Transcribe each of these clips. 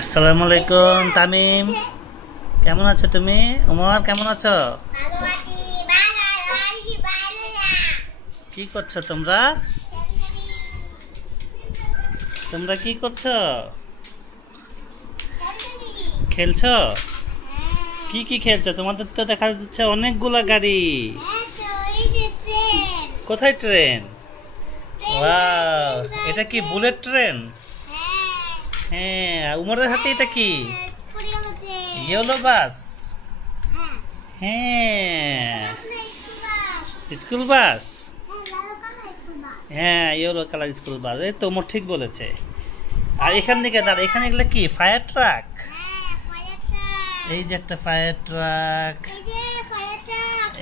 আসসালামু আলাইকুম তামিম, কেমন আছো তুমি? উমর কেমন আছো? কি করছো তোমরা? তোমরা কি করছো? খেলছো? কি কি খেলছো? তোমাদের তো দেখা যাচ্ছে অনেকগুলা গাড়ি। কোথায় ট্রেন? ওয়াও, এটা কি বুলেট ট্রেন? হ্যাঁ, উমরের হাতে এটা কি? ইয়েলো বাস। হ্যাঁ, স্কুল বাস। হ্যাঁ, ইয়েলো কালার স্কুল বাস। এই তো উমর ঠিক বলেছে। আর এখান থেকে দাঁড়া, এখানে এগুলো কি ফায়ার ট্রাক? এই যে একটা ফায়ার ট্রাক,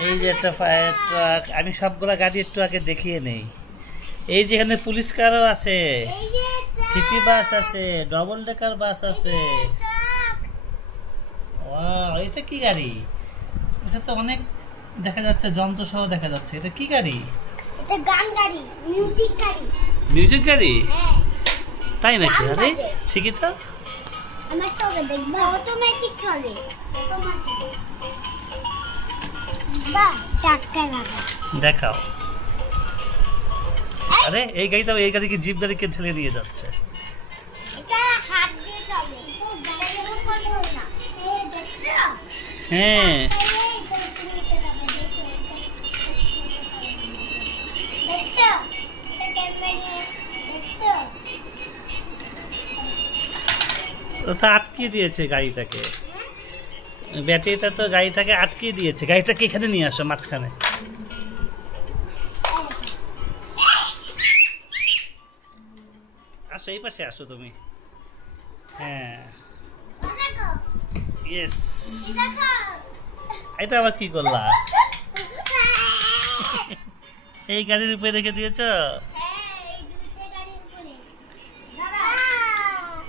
এই যে একটা ফায়ার ট্রাক। আমি সবগুলা গাড়ি একটু আগে দেখিয়ে নেই। এই যে এখানে পুলিশ কারও আছে, সিটি বাস আছে, ডবল ডেকার বাস আছে। ওয়াও, এটা কি গাড়ি? এটা তো অনেক দেখা যাচ্ছে, যন্ত্র সহ দেখা যাচ্ছে। এটা কি গাড়ি? এটা গান গাড়ি, মিউজিক গাড়ি। মিউজিক গাড়ি? হ্যাঁ। তাই নাকি? আরে ঠিকই তো। আমার তো দেখবা অটোমেটিক চলে। বাহ, টাকা লাগা। দেখাও। আরে এই গাড়িটা, এই গাড়িকে জিপ গাড়িকে ঠেলে নিয়ে যাচ্ছে। এটা হাত দিয়ে চলে, তো গাড়ির উপর চলে না। এই দেখছো? হ্যাঁ, দেখছো? এটা ক্যামেরা দেখছো? ওটা আটকে দিয়েছে গাড়িটাকে। ব্যাটারিটা তো গাড়িটাকে আটকে দিয়েছে। গাড়িটাকে এখানে নিয়ে আসো, মাঝখানে। আসো, এই পাশে আসো তুমি। হ্যাঁ, দেখো, ইয়েস। দেখো। এটা আবার কি করলা? এই গাড়ির উপরে রেখে দিয়েছো? এই দুইটা গাড়ির উপরে। দাদা,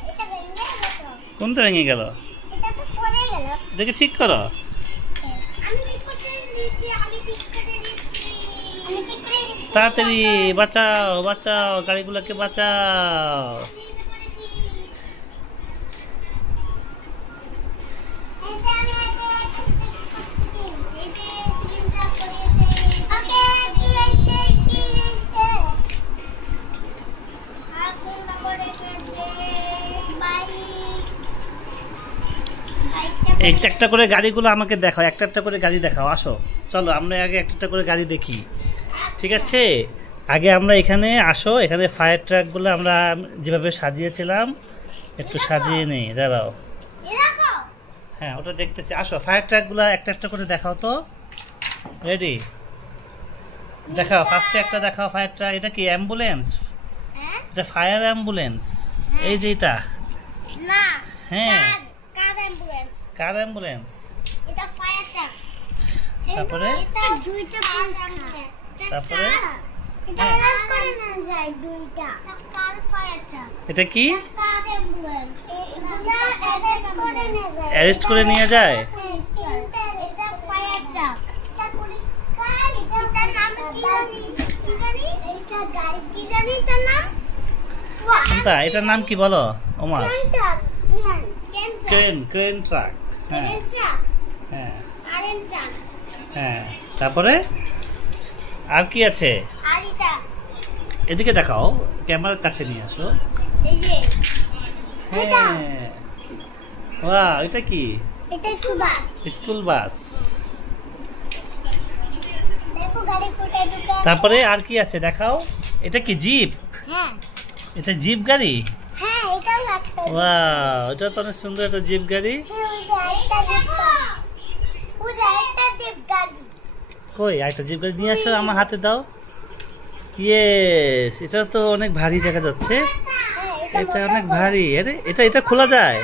এটা ভেঙে গেল তো। কোনটা ভেঙে গেল? এটা তো পড়ে গেল। দেখে ঠিক করো। আমি ঠিক করতে দিচ্ছি, আমি ঠিক করে দিচ্ছি। আমি ঠিক করে দিচ্ছি। তাড়াতাড়ি বাঁচাও, বাঁচাও, গাড়িগুলোকে বাঁচাও। আমি করেছি। এটা আমি করছি। এই যে সিলিন্ডার করিয়েছে। ওকে, কি হইছে? কি হইছে? আগুন পড়ে গেছে। বাইক। একটা একটা করে গাড়িগুলো আমাকে দেখাও, একটা একটা করে গাড়ি দেখাও। আসো, চলো আমরা আগে একটা একটা করে গাড়ি দেখি। ঠিক আছে, আগে আমরা এখানে আসো। এখানে ফায়ার ট্রাকগুলো আমরা যেভাবে সাজিয়েছিলাম একটু সাজিয়ে নেই। দাঁড়াও। দেখো। হ্যাঁ, ওটা দেখতেছি। আসো, ফায়ার ট্রাকগুলো একটা একটা করে দেখাও তো। রেডি? দেখাও, ফার্স্টে একটা দেখাও ফায়ার ট্রাক। এটা কি অ্যাম্বুলেন্স? হ্যাঁ? এটা ফায়ার অ্যাম্বুলেন্স। এই যে এটা। না। হ্যাঁ, কার অ্যাম্বুলেন্স। কার অ্যাম্বুলেন্স। এটা ফায়ার ট্রাক। তারপরে? এটা দুইটা পুলিশ খায়। তারপরে? এটা অ্যারেস্ট করে নিয়ে যায় দুইটা। কার ফায়ার ট্রাক। এটা কি? কার অ্যাম্বুলেন্স। এগুলা অ্যারেস্ট করে নিয়ে যায়। অ্যারেস্ট করে নিয়ে যায়? এটা ফায়ার ট্রাক। এটা পুলিশ কার। এটার নাম কি জানি? কি জানি? এটা গাড়ি কি জানি তার নাম? কোনটা? এটার নাম কি বলো Omar? Crane truck. Crane, crane truck. হ্যাঁ, ক্রেন ট্রাক। হ্যাঁ, আরএম ট্রাক। হ্যাঁ। তারপরে আর কি আছে? আর এটা এদিকে দেখাও, ক্যামেরার কাছে নিয়ে আসো। এই যে হ্যাঁ, ওয়াও, এটা কি? এটা স্কুল বাস। School bus. দেখো গাড়ি কোথায় ঢুকে। তারপরে আর কি আছে দেখাও। এটা কি জিপ? হ্যাঁ, এটা জিপ গাড়ি? হ্যাঁ, এটা লাগবে। ওয়াও, এটা তো অনেক সুন্দর একটা জিপ গাড়ি। হ্যাঁ, ওই যে একটা জিপ গাড়ি। ওই যে একটা জিপ গাড়ি। কই একটা জিপ গাড়ি নিয়ে আসো, আমার হাতে দাও। ইয়েস, এটা তো অনেক ভারী দেখা যাচ্ছে। হ্যাঁ, এটা অনেক ভারী। আরে এটা এটা খোলা যায়,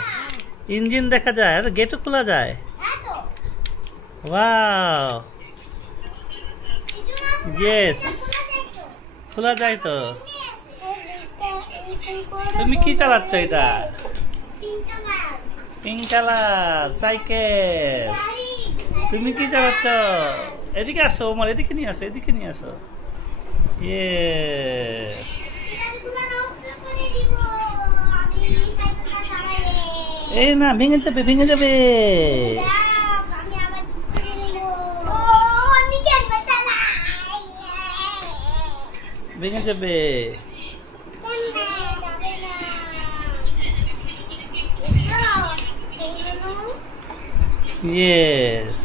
ইঞ্জিন দেখা যায়, আর গেটও খোলা যায়। হ্যাঁ তো। ওয়াও, কিছু না ইয়েস, খোলা যায় তো। খোলা যায় তো। তুমি কি চালাচ্ছ এটা? Pink colour pink colour cycle. গাড়ি। তুমি কি চালাচ্ছ? এদিকে আসো ওমর, এদিকে নিয়ে আসো, এদিকে নিয়ে আসো। ইয়েস। এটা নষ্ট করে দিব আমি সাইকেলটা চালাই। এই না, ভেঙে যাবে, ভেঙে যাবে। আমি আবার ঠিক করে নিব। ও আমি কেন চালাই? ভেঙে যাবে। কেমনে যাবে না? এসো, চলে নাও। ইয়েস।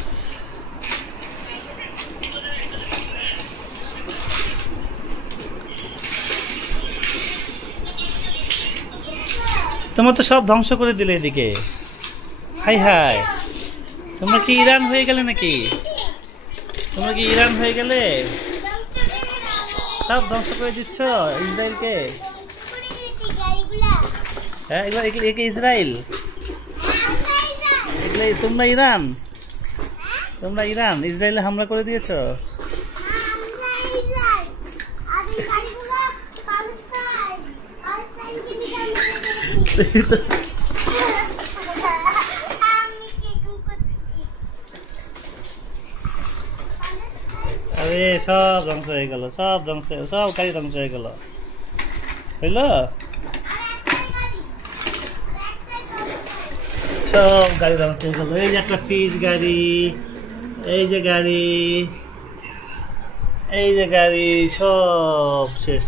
তোমার তো সব ধ্বংস করে দিলে এদিকে। হাই হাই, তোমরা কি ইরান হয়ে গেলে নাকি? তোমরা কি ইরান হয়ে গেলে? সব ধ্বংস করে দিচ্ছ ইসরায়েলকে। হ্যাঁ, এগুলো একে ইসরায়েল, এগুলো তোমরা ইরান, তোমরা ইরান ইসরায়েলে হামলা করে দিয়েছ। আরে সব ধ্বংস হয়ে গেল, সব ধ্বংস, সব গাড়ি ধ্বংস হয়ে গেল। হইল, সব গাড়ি ধ্বংস হয়ে গেল। এই যে একটা ফিশ গাড়ি, এই যে গাড়ি, এই যে গাড়ি, সব শেষ।